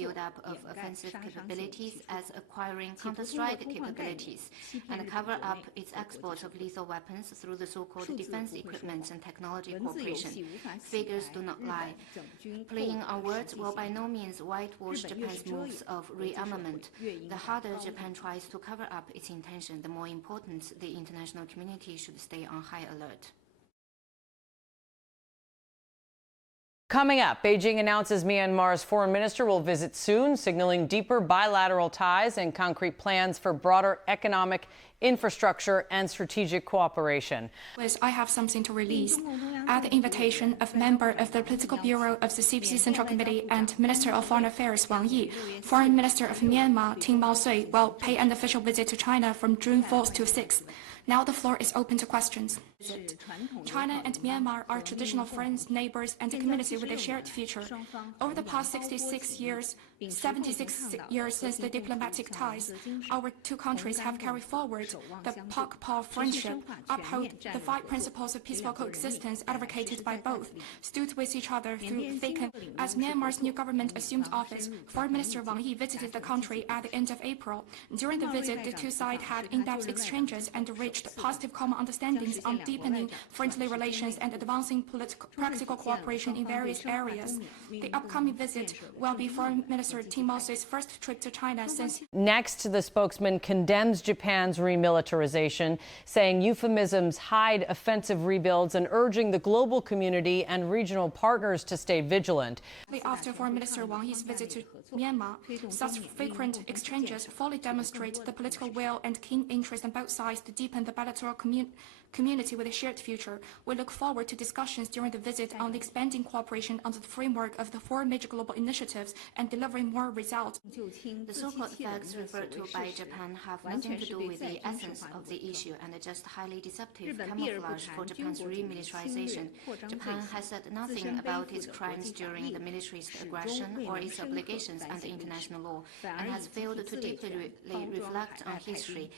buildup of offensive capabilities as acquiring counter-strike capabilities, and cover up its export of lethal weapons through the so-called defense equipment and technology cooperation. Figures do not lie. Playing on words will by no means whitewash Japan's moves of rearmament. The harder Japan tries to cover up its intention, the more important the international community should stay on high alert. Coming up, Beijing announces Myanmar's foreign minister will visit soon, signaling deeper bilateral ties and concrete plans for broader economic, infrastructure and strategic cooperation. I have something to release. At the invitation of member of the Political Bureau of the CPC Central Committee and Minister of Foreign Affairs Wang Yi, Foreign Minister of Myanmar Ting Mao-sui will pay an official visit to China from June 4th to 6th. Now the floor is open to questions. China and Myanmar are traditional friends, neighbors, and a community with a shared future. Over the past 76 years since the diplomatic ties, our two countries have carried forward the pact friendship, upheld the 5 principles of peaceful coexistence advocated by both, stood with each other through thick and thin. As Myanmar's new government assumed office, Foreign Minister Wang Yi visited the country at the end of April. During the visit, the two sides had in-depth exchanges and reached positive common understandings on deepening friendly relations and advancing practical cooperation in various areas. The upcoming visit will be Foreign Minister Ting Mao-sui's first trip to China since. Next, the spokesman condemns Japan's remilitarization, saying euphemisms hide offensive rebuilds and urging the global community and regional partners to stay vigilant. After Foreign Minister Wang Yi's visit to Myanmar, such frequent exchanges fully demonstrate the political will and keen interest on both sides to deepen the bilateral community with a shared future. We look forward to discussions during the visit on the expanding cooperation under the framework of the 4 major global initiatives and delivering more results. The so-called facts referred to by Japan have nothing to do with the essence of the issue and are just highly deceptive camouflage for Japan's remilitarization. Japan has said nothing about its crimes during the militarist aggression or its obligations under international law, and has failed to deeply reflect on history.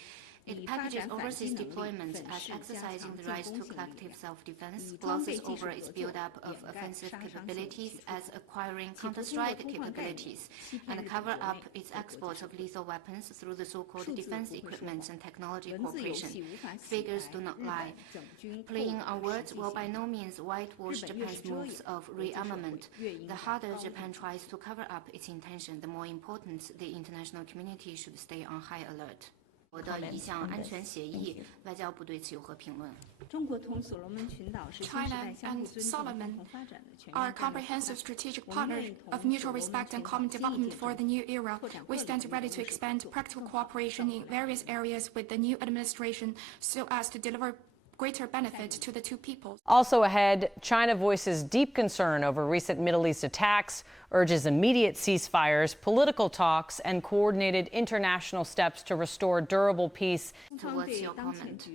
It packages overseas deployment as exercising the right to collective self-defense, glosses over its buildup of offensive capabilities as acquiring counter-strike capabilities, and cover up its export of lethal weapons through the so-called defense equipment and technology cooperation. Figures do not lie. Playing on words will by no means whitewash Japan's moves of rearmament. The harder Japan tries to cover up its intention, the more important the international community should stay on high alert. 的一项安全协议，外交部对此有何评论？ China and Solomon are comprehensive strategic partners of mutual respect and common development for the new era. We stand ready to expand practical cooperation in various areas with the new administration so as to deliver greater benefit to the two peoples. Also ahead, China voices deep concern over recent Middle East attacks, urges immediate ceasefires, political talks, and coordinated international steps to restore durable peace. What's your comment?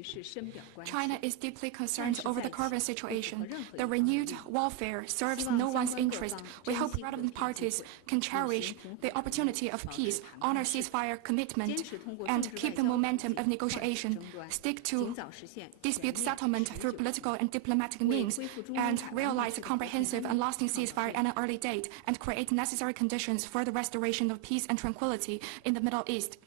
China is deeply concerned over the current situation. The renewed warfare serves no one's interest. We hope relevant parties can cherish the opportunity of peace, honor ceasefire commitment, and keep the momentum of negotiation, stick to dispute settlement through political and diplomatic means, and realize a comprehensive and lasting ceasefire at an early date, and create necessary conditions for the restoration of peace and tranquility in the Middle East.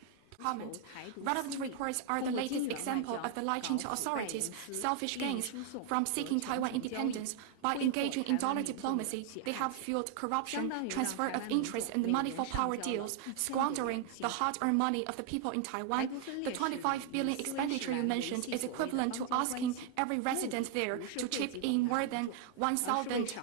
Comment. Relevant reports are the latest example of the Lai Ching authorities' selfish gains from seeking Taiwan independence. By engaging in dollar diplomacy, they have fueled corruption, transfer of interest, and money for power deals, squandering the hard-earned money of the people in Taiwan. The 25 billion expenditure you mentioned is equivalent to asking every resident there to chip in more than $1,000.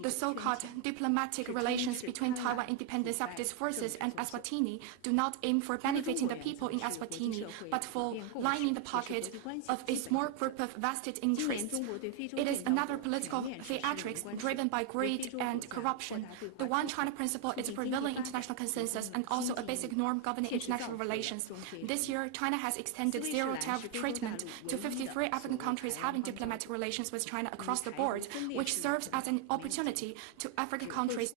The so-called diplomatic relations between Taiwan Independent Separatist Forces and Eswatini do not aim for benefiting the people in Eswatini, but for lining the pocket of a small group of vested interests. It is another political theatrics driven by greed and corruption. The One China principle is a prevailing international consensus and also a basic norm governing international relations. This year, China has extended zero-tariff treatment to 53 African countries having diplomatic relations with China across the board, which serves as an opportunity to African countries